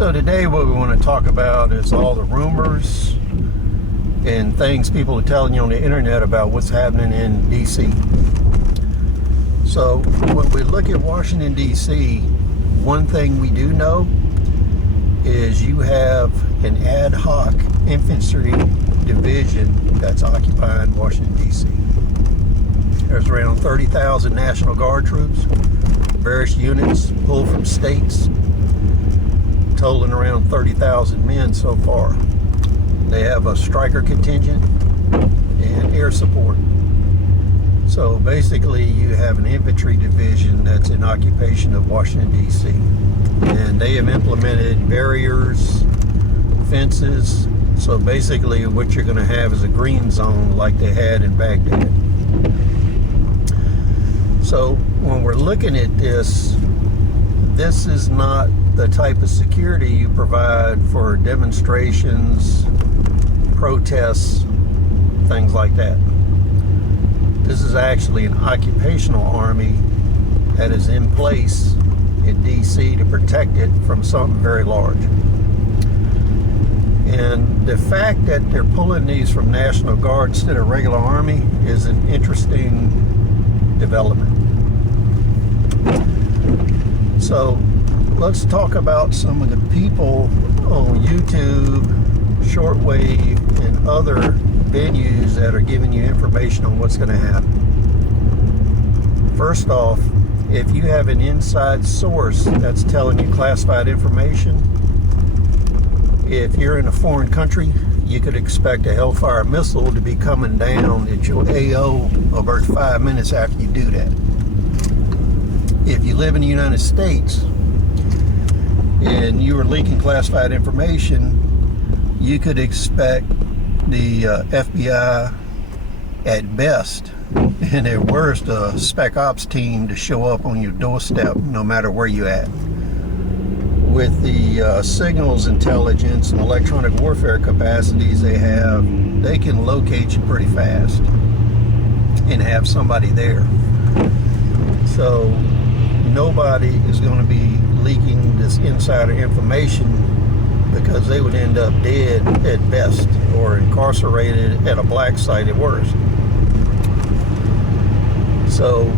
So today what we want to talk about is all the rumors and things people are telling you on the internet about what's happening in D.C. So when we look at Washington D.C, one thing we do know is you have an ad hoc infantry division that's occupying Washington D.C. There's around 30,000 National Guard troops, various units pulled from states, totaling around 30,000 men so far. They have a striker contingent and air support. So basically you have an infantry division that's in occupation of Washington D.C. And they have implemented barriers, fences. So basically what you're going to have is a green zone like they had in Baghdad. So when we're looking at this is not the type of security you provide for demonstrations, protests, things like that. This is actually an occupational army that is in place in D.C. to protect it from something very large. And the fact that they're pulling these from National Guard instead of regular army is an interesting development. So let's talk about some of the people on YouTube, shortwave, and other venues that are giving you information on what's going to happen. First off, if you have an inside source that's telling you classified information, if you're in a foreign country, you could expect a Hellfire missile to be coming down at your AO about 5 minutes after you do that. If you live in the United States and you are leaking classified information, you could expect the FBI at best, and at worst a spec ops team to show up on your doorstep no matter where you at. With the signals intelligence and electronic warfare capacities they have, they can locate you pretty fast and have somebody there. So nobody is going to be leaking this insider information, because they would end up dead at best or incarcerated at a black site at worst. So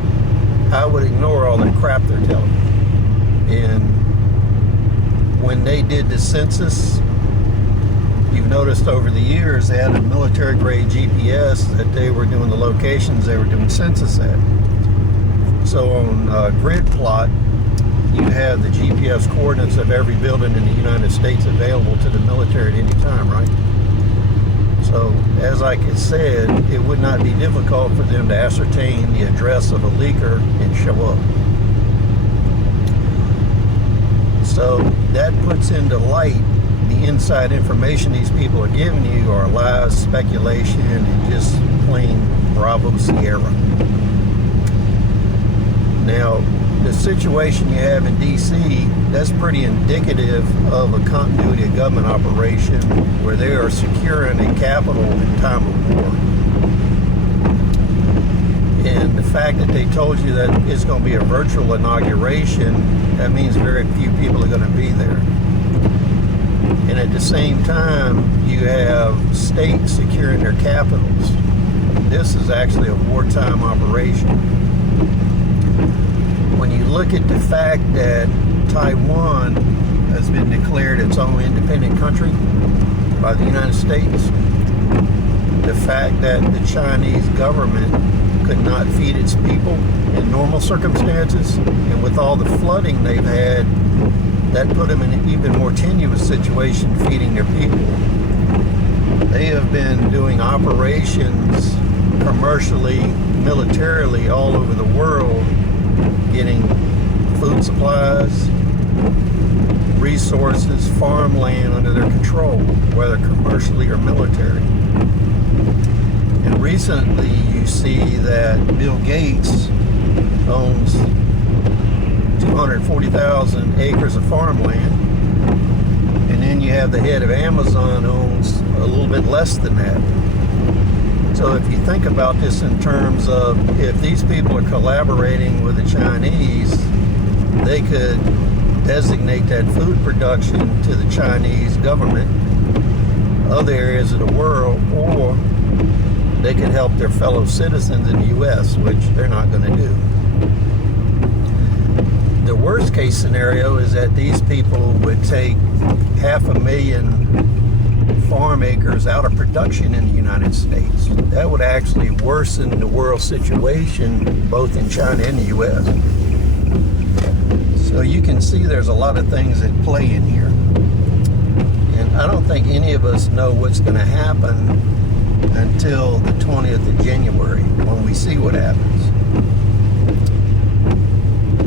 I would ignore all that crap they're telling me. And when they did the census, you've noticed over the years they had a military grade GPS that they were doing the locations they were doing census at. So on grid plot, you have the GPS coordinates of every building in the United States available to the military at any time, right? So, as I said, it would not be difficult for them to ascertain the address of a leaker and show up. So, that puts into light the inside information these people are giving you are lies, speculation, and just plain Bravo Sierra. Now, the situation you have in D.C., that's pretty indicative of a continuity of government operation where they are securing a capital in time of war. And the fact that they told you that it's going to be a virtual inauguration, that means very few people are going to be there. And at the same time, you have states securing their capitals. This is actually a wartime operation. When you look at the fact that Taiwan has been declared its own independent country by the United States, the fact that the Chinese government could not feed its people in normal circumstances, and with all the flooding they've had, that put them in an even more tenuous situation feeding their people. They have been doing operations commercially, militarily all over the world, getting food supplies, resources, farmland under their control, whether commercially or military. And recently you see that Bill Gates owns 240,000 acres of farmland, and then you have the head of Amazon owns a little bit less than that. So if you think about this in terms of if these people are collaborating with the Chinese, they could designate that food production to the Chinese government, other areas of the world, or they could help their fellow citizens in the U.S., which they're not going to do. The worst case scenario is that these people would take 500,000 farm acres out of production in the United States. That would actually worsen the world situation both in China and the U.S. So you can see there's a lot of things at play in here. And I don't think any of us know what's going to happen until the 20th of January when we see what happens.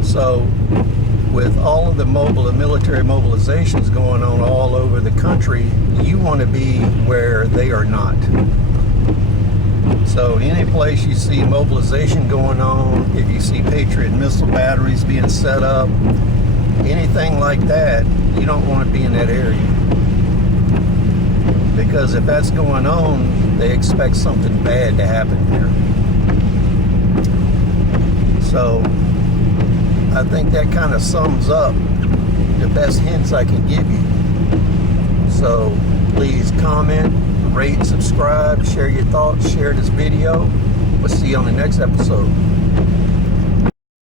So with all of the mobile and military mobilizations going on all over the country, you want to be where they are not. So any place you see mobilization going on, if you see Patriot missile batteries being set up, anything like that, you don't want to be in that area. Because if that's going on, they expect something bad to happen there. So I think that kind of sums up the best hints I can give you. So please comment, rate, subscribe, share your thoughts, share this video. We'll see you on the next episode.